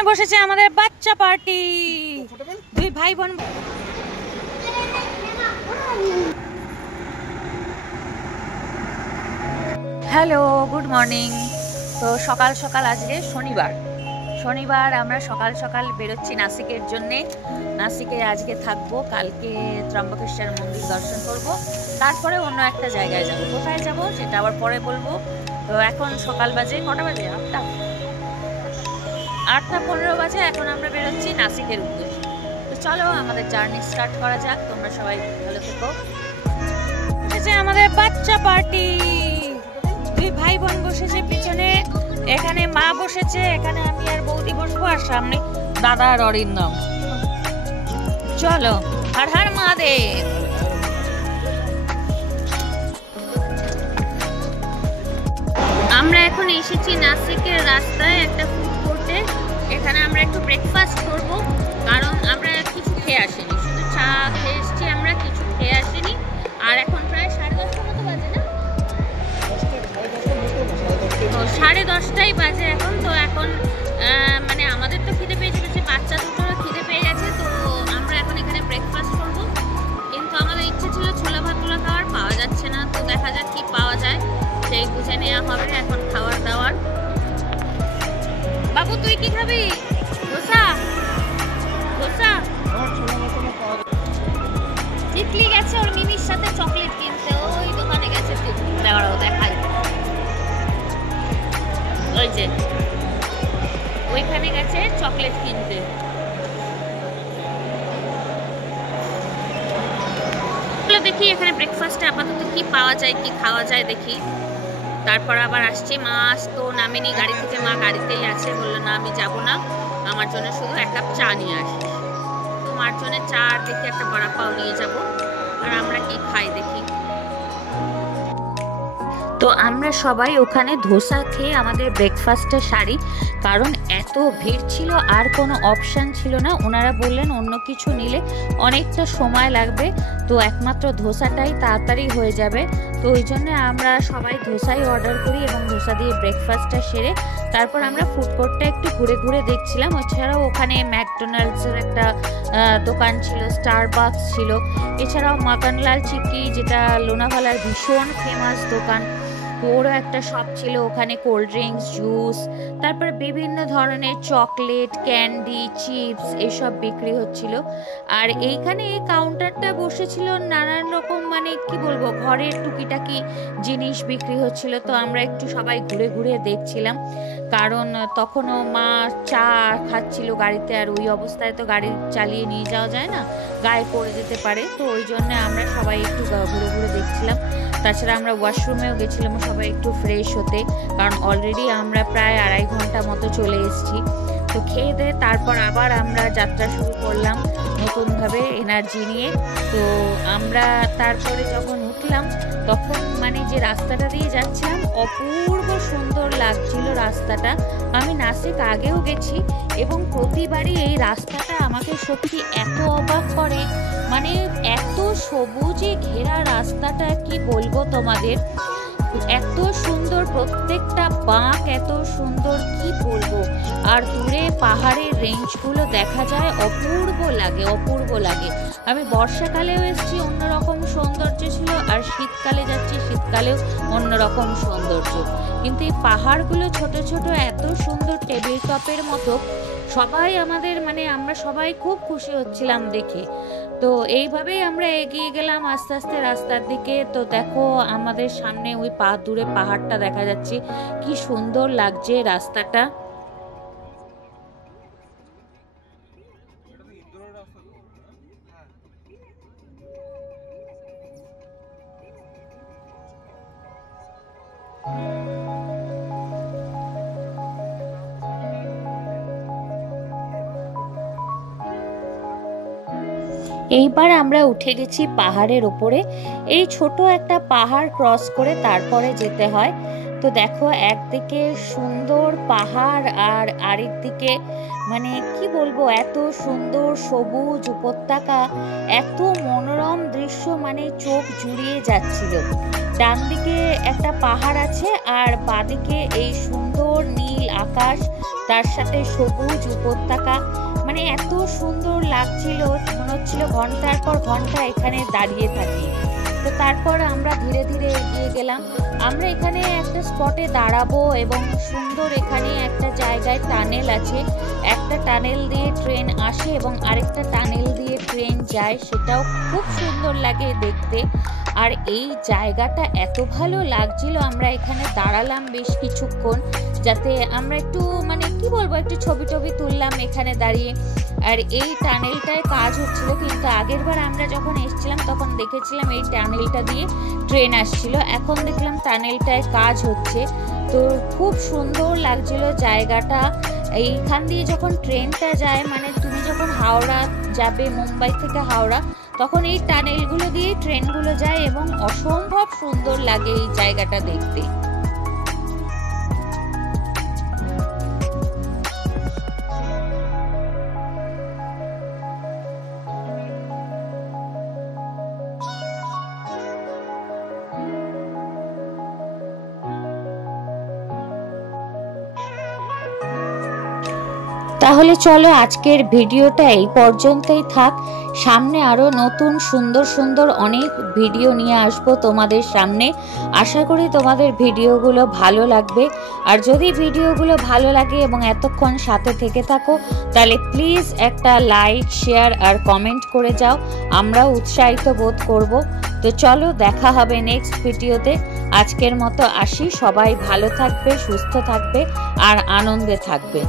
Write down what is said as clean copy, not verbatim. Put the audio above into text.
এখানে বসেছে আমাদের বাচ্চা পার্টি, দুই ভাই বোন। Hello, good morning. তো সকাল সকাল আজকে শনিবার আমরা সকাল সকাল বেরোচ্ছি নাসিকের জন্যে। নাসিকে আজকে থাকবো, কালকে ত্রম্বকেশ্বর মন্দির দর্শন করব, তারপরে অন্য একটা জায়গায় যাব। কোথায় যাব সেটা আবার পরে বলবো। তো এখন সকাল বাজে কটা বাজে? 8:15 বাজে। এখন আমরা বেরোচ্ছি নাসিকের উদ্দেশ্যে। তো চলো আমাদের জার্নি স্টার্ট করা যাক। তোমরা সবাই ভালো থেকো। বসেছে আমাদের বাচ্চা পার্টি, দুই ভাই বোন বসেছে পিছনে, এখানে মা বসেছে, এখানে আমি আর বৌদি বসবো, আর সামনে দাদা আর অরিন্দম। চলো, হর হর মহাদেব। আমরা এখন এসেছি নাসিকের রাস্তায় একটা ফুড কোর্টে। এখানে আমরা একটু ব্রেকফাস্ট করব, কারণ আমরা কিছু খেয়ে আসিনি, শুধু চা খেয়ে এসেছি, আমরা কিছু খেয়ে আসিনি। আর এখন প্রায় 10:30 মতো বাজে না? 10:30 বাজে এখন। তো এখন মানে আমাদের তো খিদে পেয়ে গেছে, বাচ্চা দুটোরও খিদে পেয়ে গেছে। তো আমরা এখন এখানে ব্রেকফাস্ট করব, কিন্তু আমাদের ইচ্ছে ছিল ছোলা ভাতুলা খাওয়ার, পাওয়া যাচ্ছে না। তো দেখা যাক কি পাওয়া যায়, সেই বুঝে নেওয়া হবে এখন খাওয়ার দাওয়ার। বাবু তুই কি খাবি? ধোসা? তিতলি গেছে ওর মিমির সাথে চকলেট কিনতে, ওই দোকানে গেছে। দেওয়ারও দেখাই, ওই যে ওইখানে গেছে চকলেট কিনতে। দেখি এখানে ব্রেকফাস্টে আপাতত কি পাওয়া যায়, কি খাওয়া যায় দেখি। তারপর আবার আসছে, মা তো নামেনি গাড়ি থেকে, মা গাড়িতেই আছে, বললো না আমি যাব না, আমার জন্য শুধু 1 কাপ চা নিয়ে আসিস। তো মার জন্য চা আর দেখি একটা বড়া পাও নিয়ে যাব। আর আমরা কি খাই দেখি। তো আমরা সবাই ওখানে ধোসা খেয়ে আমাদের ব্রেকফাস্টটা সারি, কারণ এত ভিড় ছিল আর কোনো অপশান ছিল না। ওনারা বললেন অন্য কিছু নিলে অনেকটা সময় লাগবে, তো একমাত্র ধোসাটাই তাড়াতাড়ি হয়ে যাবে। তো ওই জন্য আমরা সবাই ধোসাই অর্ডার করি এবং ধোসা দিয়ে ব্রেকফাস্টটা সেরে তারপর আমরা ফুড কোর্টটা একটু ঘুরে ঘুরে দেখছিলাম। এছাড়াও ওখানে ম্যাকডোনাল্ডসের একটা দোকান ছিল, স্টারবাকস ছিল, এছাড়াও মাকানলাল চিকি, যেটা লোনাভালার ভীষণ ফেমাস দোকান, ওরও একটা শপ ছিল। ওখানে কোল্ড ড্রিঙ্কস, জুস, তারপরে বিভিন্ন ধরনের চকলেট, ক্যান্ডি, চিপস এসব বিক্রি হচ্ছিল। আর এইখানে কাউন্টারটা বসেছিল নানান রকম, মানে কি বলবো, ঘরের টুকিটাকি জিনিস বিক্রি হচ্ছিল। তো আমরা একটু সবাই ঘুরে ঘুরে দেখছিলাম, কারণ তখনও মা চা খাচ্ছিল গাড়িতে, আর ওই অবস্থায় তো গাড়ি চালিয়ে নিয়ে যাওয়া যায় না, গায়ে পড়ে যেতে পারে। তো ওই জন্য আমরা সবাই একটু ঘুরে ঘুরে দেখছিলাম। তাছাড়া আমরা ওয়াশরুমেও গেছিলাম সবাই একটু ফ্রেশ হতে, কারণ অলরেডি আমরা প্রায় 2.5 ঘন্টা মতো চলে এসেছি। তো খেয়ে দিয়ে তারপর আবার আমরা যাত্রা শুরু করলাম নতুনভাবে এনার্জি নিয়ে। তো আমরা তারপরে যখন উঠলাম, তখন মানে যে রাস্তাটা দিয়ে যাচ্ছিলাম অপূর্ব সুন্দর লাগছিল রাস্তাটা। আমি নাসিক আগেও গেছি এবং প্রতিবারই এই রাস্তাটা আমাকে সত্যি এত অবাক করে, মানে এত সবুজে ঘেরা রাস্তাটা, কি বলবো তোমাদের, এত সুন্দর, প্রত্যেকটা বাঁক এত সুন্দর, কি বলবো। আর দূরে পাহাড়ের রেঞ্জগুলো দেখা যায়, অপূর্ব লাগে, অপূর্ব লাগে। আমি বর্ষাকালেও এসেছি, অন্যরকম সৌন্দর্য ছিল, আর শীতকালে যাচ্ছি, শীতকালেও অন্যরকম সৌন্দর্য। কিন্তু এই পাহাড়গুলো ছোট ছোট, এত সুন্দর, টেবিল টপের মতো। সবাই আমাদের, মানে আমরা সবাই খুব খুশি হচ্ছিলাম দেখে। তো এইভাবেই আমরা এগিয়ে গেলাম আস্তে আস্তে রাস্তার দিকে। তো দেখো আমাদের সামনে ওই দূরে পাহাড়টা দেখা যাচ্ছে, কি সুন্দর লাগছে রাস্তাটা। এইবার আমরা উঠে গেছি পাহাড়ের ওপরে। এই ছোট একটা পাহাড় ক্রস করে তারপরে যেতে হয়। তো দেখো একদিকে সুন্দর পাহাড়, আর আরেক দিকে মানে কি বলবো, এত সুন্দর সবুজ উপত্যকা, এত মনোরম দৃশ্য, মানে চোখ জুড়িয়ে যাচ্ছিল। ডান দিকে একটা পাহাড় আছে, আর বাদিকে এই সুন্দর নীল আকাশ, তার সাথে সবুজ উপত্যকা, মানে এত সুন্দর লাগছিল, মনে হচ্ছিল ঘন্টার পর ঘন্টা এখানে দাঁড়িয়ে থাকি। তো তারপর আমরা ধীরে ধীরে এগিয়ে গেলাম। আমরা এখানে একটা স্পটে দাঁড়াবো এবং সুন্দর এখানে একটা জায়গায় টানেল আছে, একটা টানেল দিয়ে ট্রেন আসে এবং আরেকটা টানেল দিয়ে ট্রেন যায়, সেটাও খুব সুন্দর লাগে দেখতে। আর এই জায়গাটা এত ভালো লাগছিল, আমরা এখানে দাঁড়ালাম বেশ কিছুক্ষণ, যাতে আমরা একটু মানে কি বলবো একটু ছবি টবি তুললাম এখানে দাঁড়িয়ে। আর এই টানেলটায় কাজ হচ্ছিল, কিন্তু আগের বার আমরা যখন এসেছিলাম তখন দেখেছিলাম এই টানেলটা দিয়ে ট্রেন আসছিল, এখন দেখলাম টানেলটায় কাজ হচ্ছে। তো খুব সুন্দর লাগছিল জায়গাটা। এইখান দিয়ে যখন ট্রেনটা যায়, মানে তুমি যখন হাওড়া যাবে, মুম্বাই থেকে হাওড়া, তখন এই টানেলগুলো দিয়ে ট্রেনগুলো যায় এবং অসম্ভব সুন্দর লাগে এই জায়গাটা দেখতে। তাহলে চলো আজকের ভিডিওটা এই পর্যন্তই থাক। সামনে আরো নতুন সুন্দর সুন্দর অনেক ভিডিও নিয়ে আসবো তোমাদের সামনে। আশা করি তোমাদের ভিডিওগুলো ভালো লাগবে। আর যদি ভিডিওগুলো ভালো লাগে এবং এতক্ষণ সাথে থেকে থাকো, তাহলে প্লিজ একটা লাইক, শেয়ার আর কমেন্ট করে যাও, আমরা উৎসাহিত বোধ করব। তো চলো দেখা হবে নেক্সট ভিডিওতে। আজকের মতো আসি, সবাই ভালো থাকবে, সুস্থ থাকবে আর আনন্দে থাকবে।